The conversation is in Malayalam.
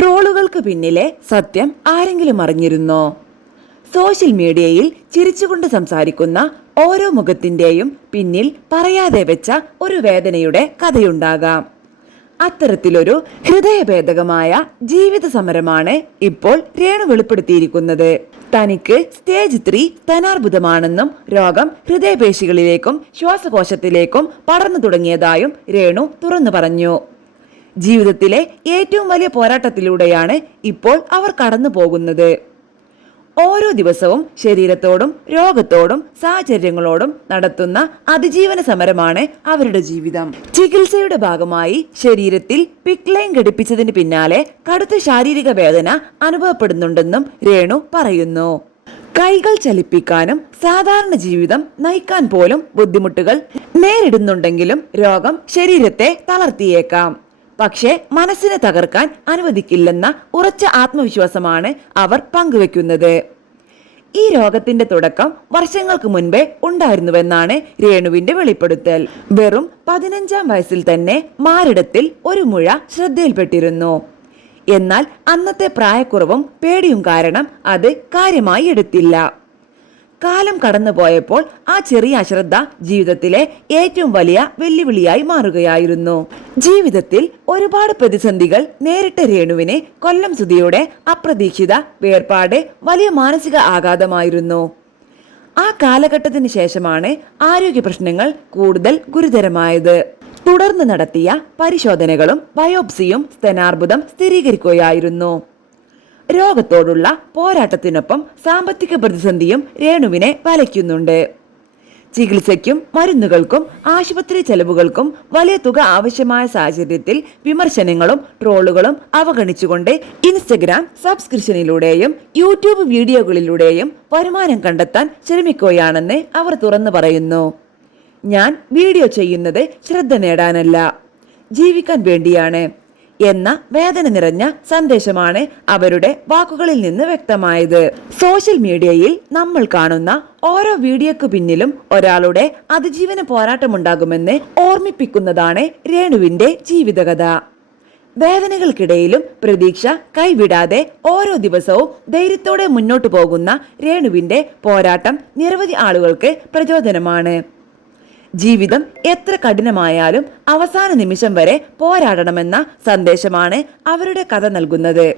ട്രോളുകൾക്ക് പിന്നിലെ സത്യം ആരെങ്കിലും അറിഞ്ഞിരുന്നോ? സോഷ്യൽ മീഡിയയിൽ ചിരിച്ചുകൊണ്ട് സംസാരിക്കുന്ന ഓരോ മുഖത്തിന്റെയും പിന്നിൽ പറയാതെ വെച്ച ഒരു വേദനയുടെ കഥയുണ്ടാകാം. അത്തരത്തിലൊരു ഹൃദയഭേദകമായ ജീവിത സമരമാണ് ഇപ്പോൾ രേണു വെളിപ്പെടുത്തിയിരിക്കുന്നത്. തനിക്ക് സ്റ്റേജ് 3 സ്തനാർബുദമാണെന്നും രോഗം ഹൃദയപേശികളിലേക്കും ശ്വാസകോശത്തിലേക്കും പടർന്നു തുടങ്ങിയതായും രേണു തുറന്നു പറഞ്ഞു. ജീവിതത്തിലെ ഏറ്റവും വലിയ പോരാട്ടത്തിലൂടെയാണ് ഇപ്പോൾ അവർ കടന്നു പോകുന്നത്. ഓരോ ദിവസവും ശരീരത്തോടും രോഗത്തോടും സാഹചര്യങ്ങളോടും നടത്തുന്ന അതിജീവന സമരമാണ് അവരുടെ ജീവിതം. ചികിത്സയുടെ ഭാഗമായി ശരീരത്തിൽ പിക് ലൈൻ ഘടിപ്പിച്ചതിന് പിന്നാലെ കടുത്ത ശാരീരിക വേദന അനുഭവപ്പെടുന്നുണ്ടെന്നും രേണു പറയുന്നു. കൈകൾ ചലിപ്പിക്കാനും സാധാരണ ജീവിതം നയിക്കാൻ പോലും ബുദ്ധിമുട്ടുകൾ നേരിടുന്നുണ്ടെങ്കിലും രോഗം ശരീരത്തെ തളർത്തിയേക്കാം. പക്ഷേ മനസ്സിനെ തകർക്കാൻ അനുവദിക്കില്ലെന്ന ഉറച്ച ആത്മവിശ്വാസമാണ് അവർ പങ്കുവെക്കുന്നത്. ഈ രോഗത്തിന്റെ തുടക്കം വർഷങ്ങൾക്ക് മുൻപേ ഉണ്ടായിരുന്നുവെന്നാണ് രേണുവിന്റെ വെളിപ്പെടുത്തൽ. വെറും 15-ാം വയസ്സിൽ തന്നെ മാറിടത്തിൽ ഒരു മുഴ ശ്രദ്ധയിൽപ്പെട്ടിരുന്നു. എന്നാൽ അന്നത്തെ പ്രായക്കുറവും പേടിയും കാരണം അത് കാര്യമായി എടുത്തില്ല. കാലം കടന്നുപോയപ്പോൾ ആ ചെറിയ അശ്രദ്ധ ജീവിതത്തിലെ ഏറ്റവും വലിയ വെല്ലുവിളിയായി മാറുകയായിരുന്നു. ജീവിതത്തിൽ ഒരുപാട് പ്രതിസന്ധികൾ നേരിട്ട രേണുവിന് കൊല്ലം സുധിയുടെ അപ്രതീക്ഷിത വേർപാട് വലിയ മാനസിക ആഘാതമായിരുന്നു. ആ കാലഘട്ടത്തിന് ശേഷമാണ് ആരോഗ്യ പ്രശ്നങ്ങൾ കൂടുതൽ ഗുരുതരമായത്. തുടർന്ന് നടത്തിയ പരിശോധനകളും ബയോപ്സിയും സ്തനാർബുദം സ്ഥിരീകരിക്കുകയായിരുന്നു. രോഗത്തോടുള്ള പോരാട്ടത്തിനൊപ്പം സാമ്പത്തിക പ്രതിസന്ധിയും രേണുവിനെ വലയ്ക്കുന്നുണ്ട്. ചികിത്സയ്ക്കും മരുന്നുകൾക്കും ആശുപത്രി ചെലവുകൾക്കും വലിയ തുക ആവശ്യമായ സാഹചര്യത്തിൽ വിമർശനങ്ങളും ട്രോളുകളും അവഗണിച്ചുകൊണ്ട് ഇൻസ്റ്റഗ്രാം സബ്സ്ക്രിപ്ഷനിലൂടെയും യൂട്യൂബ് വീഡിയോകളിലൂടെയും വരുമാനം കണ്ടെത്താൻ ശ്രമിക്കുകയാണെന്ന് അവർ തുറന്നു പറയുന്നു. ഞാൻ വീഡിയോ ചെയ്യുന്നത് ശ്രദ്ധ നേടാനല്ല, ജീവിക്കാൻ വേണ്ടിയാണ് എന്ന വേദന നിറഞ്ഞ സന്ദേശമാണ് അവരുടെ വാക്കുകളിൽ നിന്ന് വ്യക്തമായത്. സോഷ്യൽ മീഡിയയിൽ നമ്മൾ കാണുന്ന ഓരോ വീഡിയോക്ക് പിന്നിലും ഒരാളുടെ അതിജീവന പോരാട്ടമുണ്ടാകുമെന്ന് ഓർമ്മിപ്പിക്കുന്നതാണ് രേണുവിന്റെ ജീവിതകഥ. വേദനകൾക്കിടയിലും പ്രതീക്ഷ കൈവിടാതെ ഓരോ ദിവസവും ധൈര്യത്തോടെ മുന്നോട്ടു പോകുന്ന രേണുവിന്റെ പോരാട്ടം നിരവധി ആളുകൾക്ക് പ്രചോദനമാണ്. ജീവിതം എത്ര കഠിനമായാലും അവസാന നിമിഷം വരെ പോരാടണമെന്ന സന്ദേശമാണ് അവരുടെ കഥ നൽകുന്നത്.